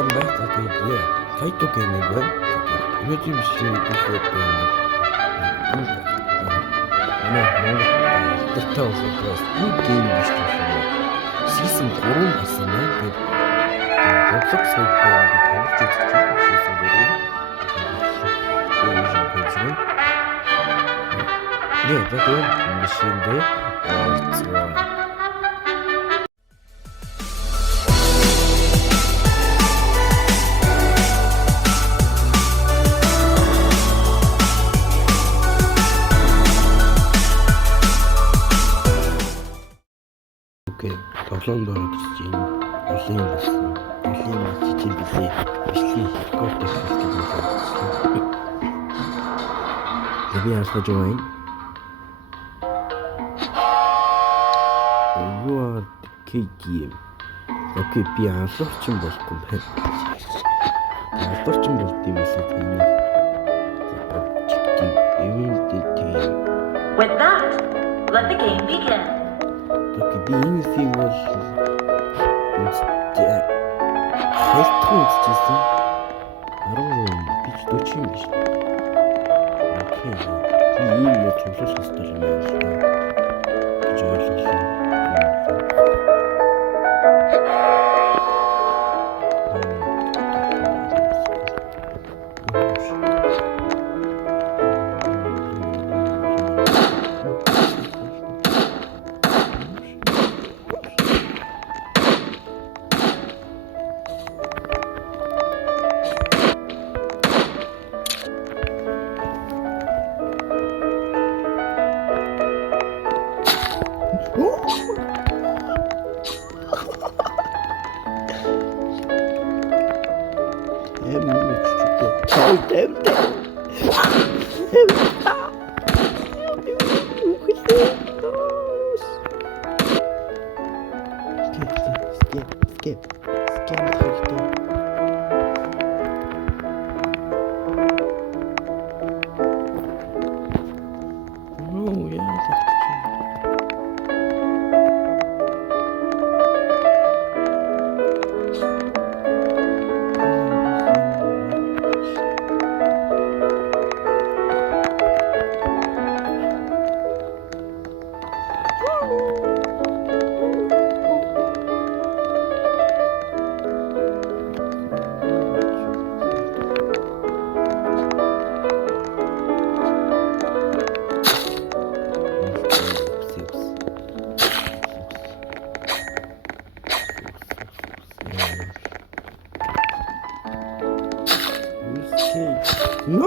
welcome back to the Kaito Gaming Web. Өнөөдрийн бичлэгийн хэлбэр Дэртэй улсаас нэг гейм биш болохоор season 3 болсон байна. Тэгээд Roblox хэлбэр би тоглож үзэж байна. Season 3. Yeah, тэгээд машин дээр тоглоом дөрөвч юм олон болсон. Олон жижиг билээ. Бичлэг кодекс гэдэг юм. Би яах вэ? You are KGM. Окей, би алуурчин болохгүй байна. Алуурчин болд юм эсвэл тийм. With that, let the game begin. Okay, би энэ фильм бол хайлтхан үзчихсэн. 10 би 40 биш. Окей. Би ийм нэг цуглуулах хэрэгтэй юм байна. гэж ойлголоо. No!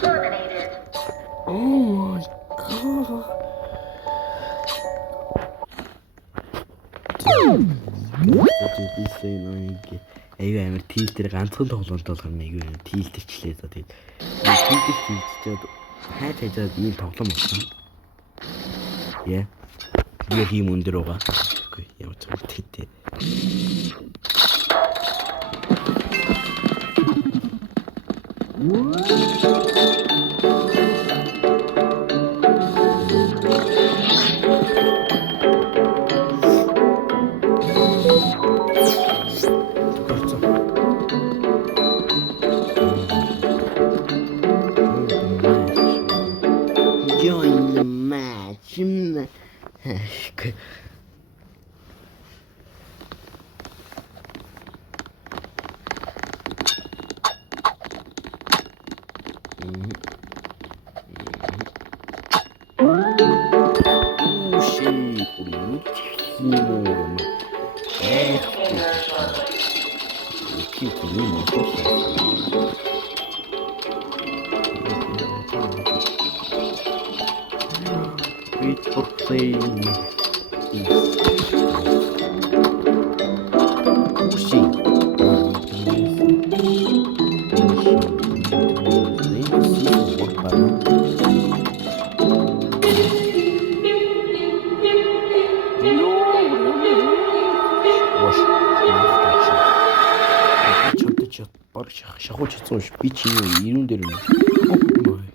Terminated. Oh my god! Аюу амар тийл дээр ганцхан тоглоомд болгох юм аюу тийл төрчлээ за тэгээд тийл тийлчээд хайж хайжаад ийм тоглоом болсон. Яа. Би хийм өндөр байгаа. Үгүй ямар ч юм тийтэй. Join the match. Wait for playing. Шахууч хийсэн ш би чи 90 дээр юм.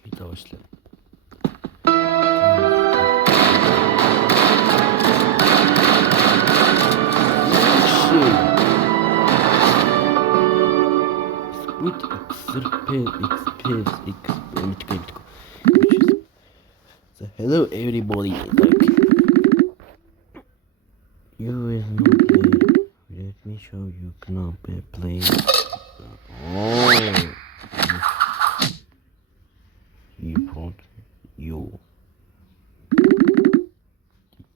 Хитаа башлаа. So hello everybody. You will not play. Let me show you cannot play. Oh. You brought you.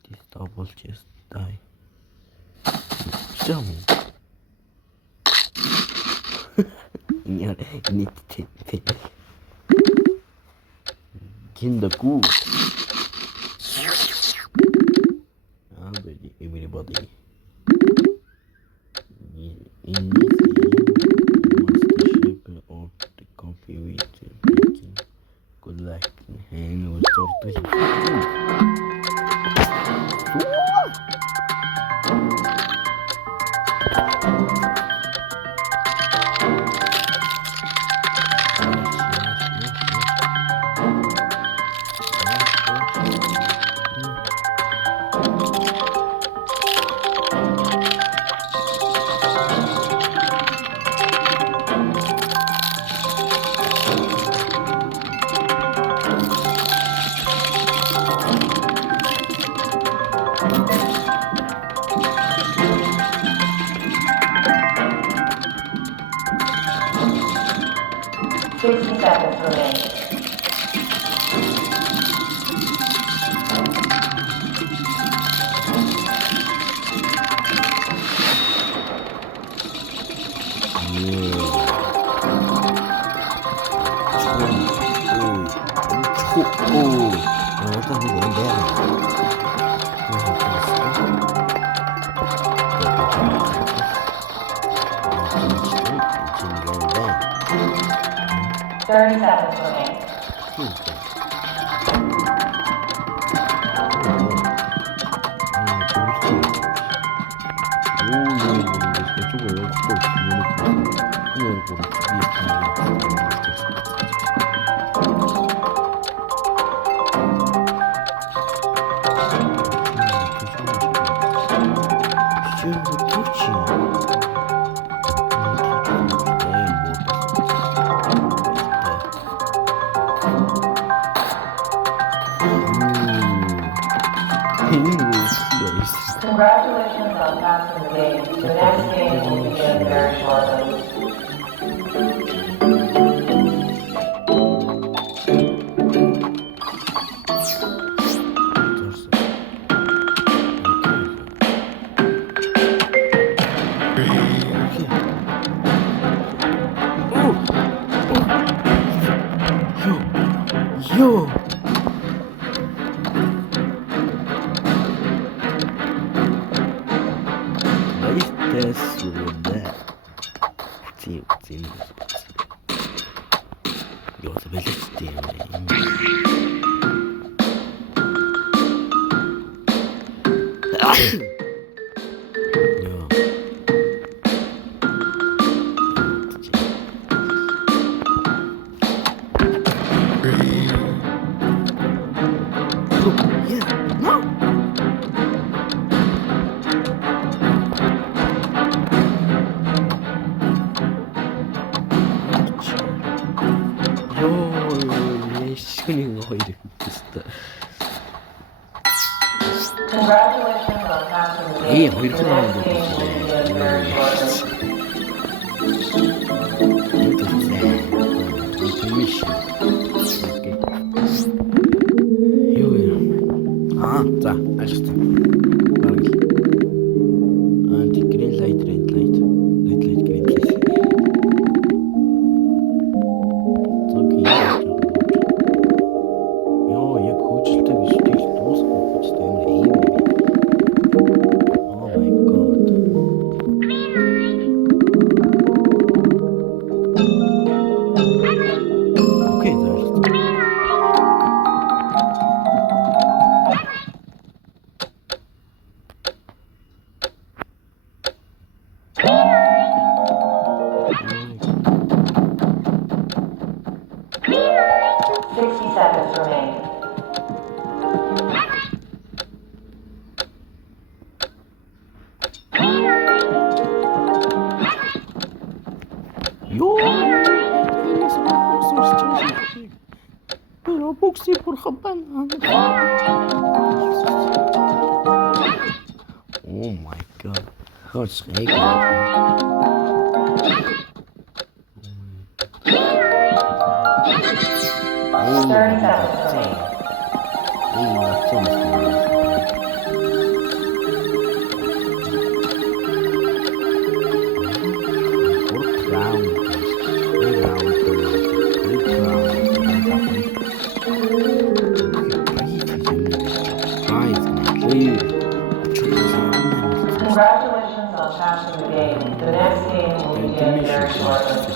This double just die. Jump. Need to Kindergu. Everybody. In this game, master shape of the coffee with making good luck and will start to seconds remain. Thirty seconds remain. Congratulations on passing the game. The next game will begin very shortly. Yo! This with that. What's in this? You're the best thing. Congratulations on passing the game. The next game will begin very shortly. 자, 알겠어. green light, red light, green light. 저기 얘 거칠 때 스테이지 너무 스포츠 때문에 에임이. Oh my god. 오케이, 잘했어. 요! Oh my god. Hurts me. Congratulations on passing the game. The next game will begin very shortly.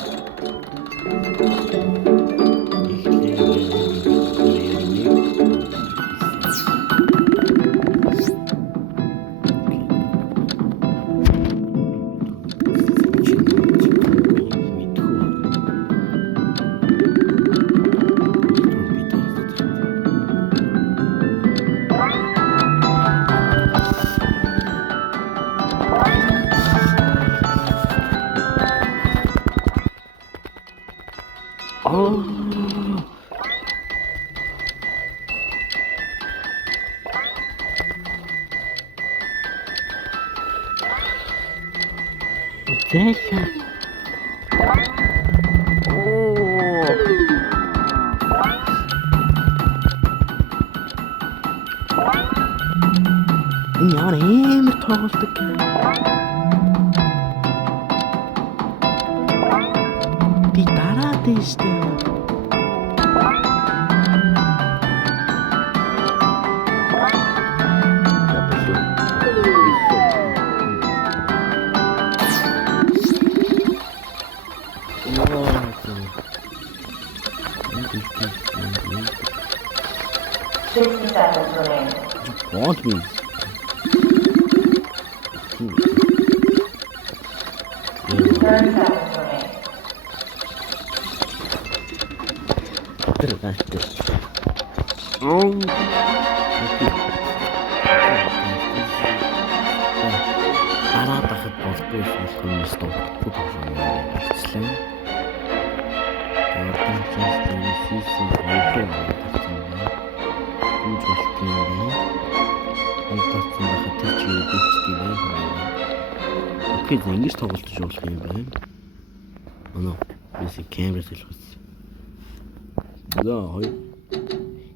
Jag är totalt Pitarate işte. Seconds remain. Want me? Seconds remain. Дараа дахад болдгүй болох юм стопгүй болсон юм болчихлоо. Тэгээд чинь хийсэн хоёроо болсон юм. Үгүй болчих юм байна. Онцгой байхад тэр чинь гүйцэтгэв байна. Окей, ингэж тоглож болох юм байна. Өнөө бисик камерас хэлхээс. За хоёр.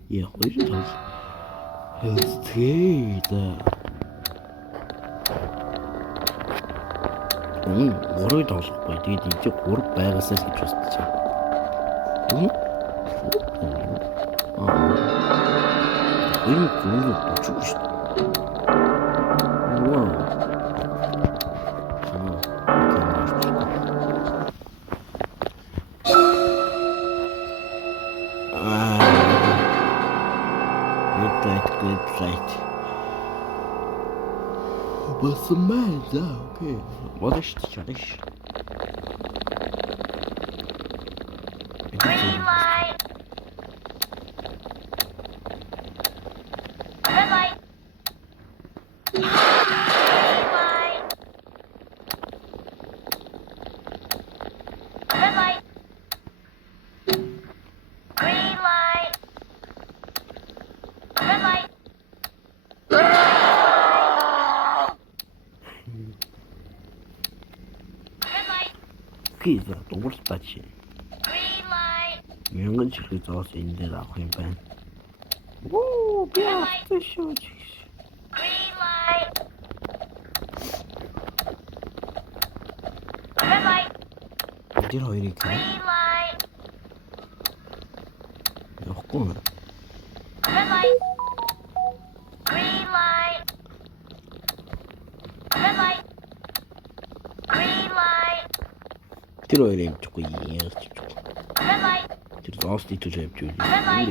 Яа, хоёр тал. Хэлцгээе. Гурыг тоглох бай. Тэгээд энэ 3 байгаасаа гэж бодож байна. Энэ гүн болчих шүү дээ. Вау. Good light. Басмай, да, окей. Можешь чариш. Green light. Red light. Green light. Red light. Green light. Red light. Киза, дууралтаач. Green light. Мянган чихрэг зоос энэ дээр авах юм байна. Оо, би авчихсан. Green light. Red light. Тэр хоёрыг Green light. явахгүй. Red light. Green light. Red light. Green light. Тэр хоёрыг явчихгүй яаж ч. Red light. Тэр зоос дийж явж үү. Red light.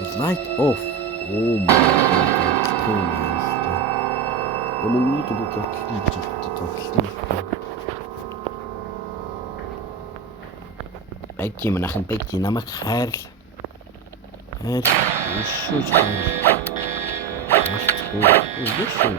It's light off. Oh my god. Өнөөний төлөвлөлт Бэки манайхан бэки намайг хайрл. Ушууч хайр. Ушуу.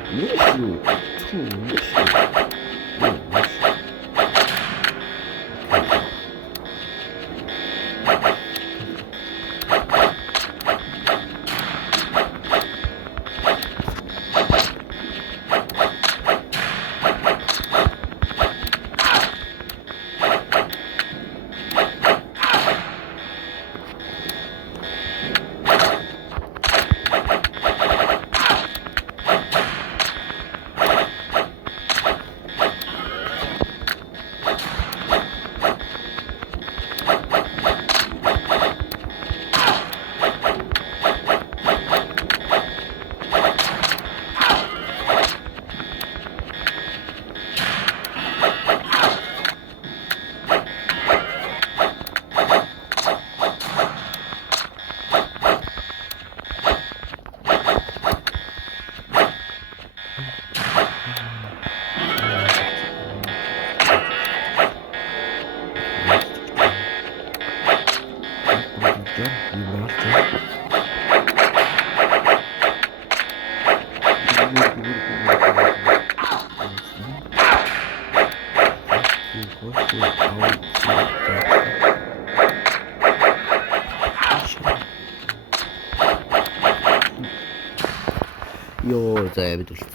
Yo, за я веду что.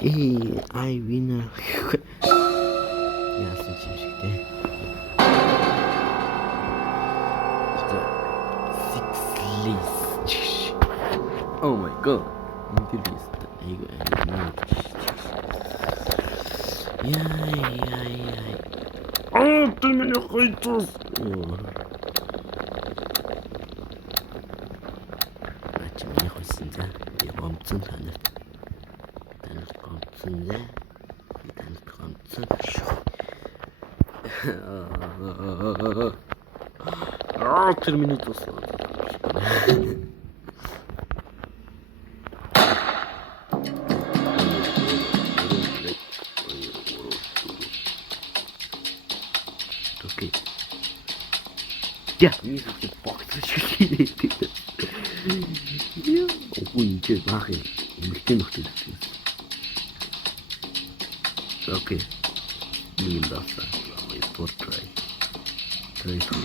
I win. Яасан ч юм шиг те. Six list. Oh my god. Интересно. Яй. Ты меня хотел. Ачаа миний хойсон за. Би гомцсон танарт. Танарт гомцсон за. Танарт гомцсон. Тэр миний тусаа. Окей. Я не знаю, бокс. Ой, иди нахрен. Мэгтэй нөхдөд. Окей. Ийм даасан. Портрай. Трейсер.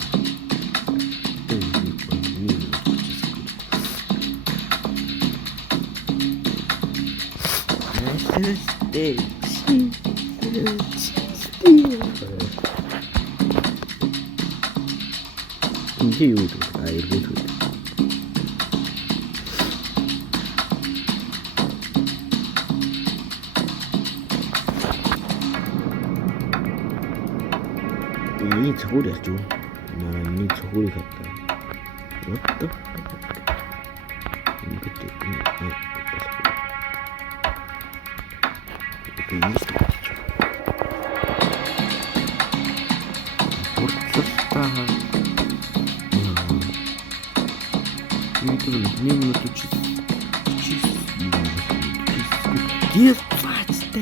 이게 요도 알고 이 저고리였죠. 이 저고리 같다. What the 이것도 이거 있어. Порцерта. Не минуту чисто. Где спать ты?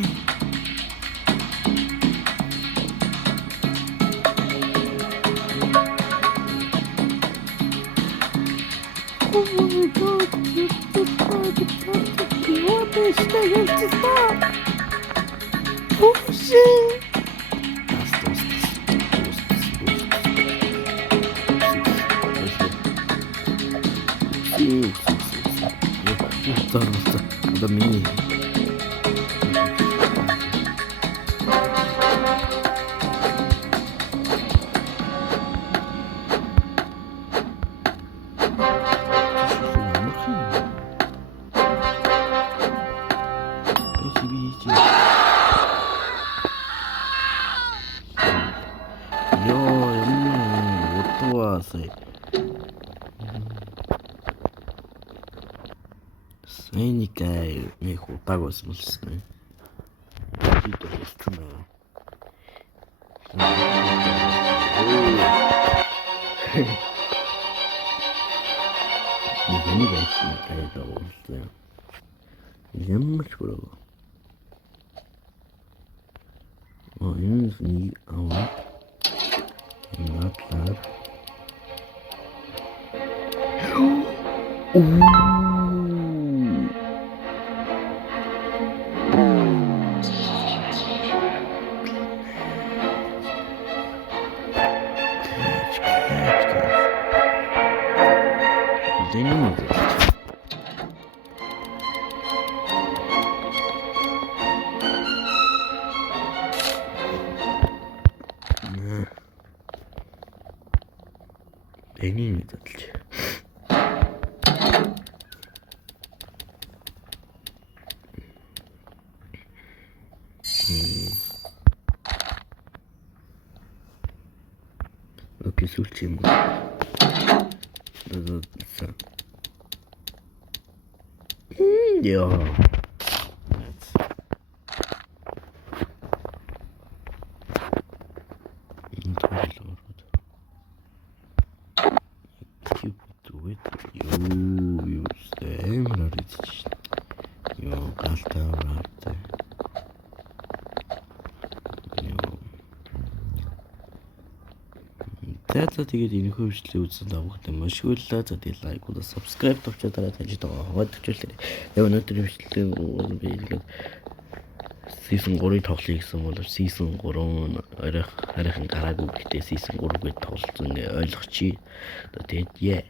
Oh my god, what is that? Oh shit! Это мини. Сайникай их вот так вот смысл. Это странно. Не гайся, это вот. Я мочь пробовал. О, я не вот. Натлар. Да не надо. Да не надо. Окей, слушай, я. За тэгээд энэ хөвчлээ үзсэн давхад маш хүлээ. За тэгээд лайк, subscribe тавьчаа дараа тань жоо хаваад төвчлээ. Яг өнөөдөр хөвчлээ би Season 3-ыг тоглоё гэсэн бол Season 3 арайхан гараагүй гэхдээ Season 3-ыг тоглосон гэ ойлгочих. Тэгээд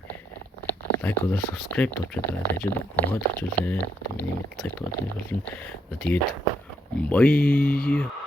лайк oder subscribe тавьчихаарай. Тэгээд онгой тавьчихлаа. Миний цаг тууд нь болно. Тэгээд бай.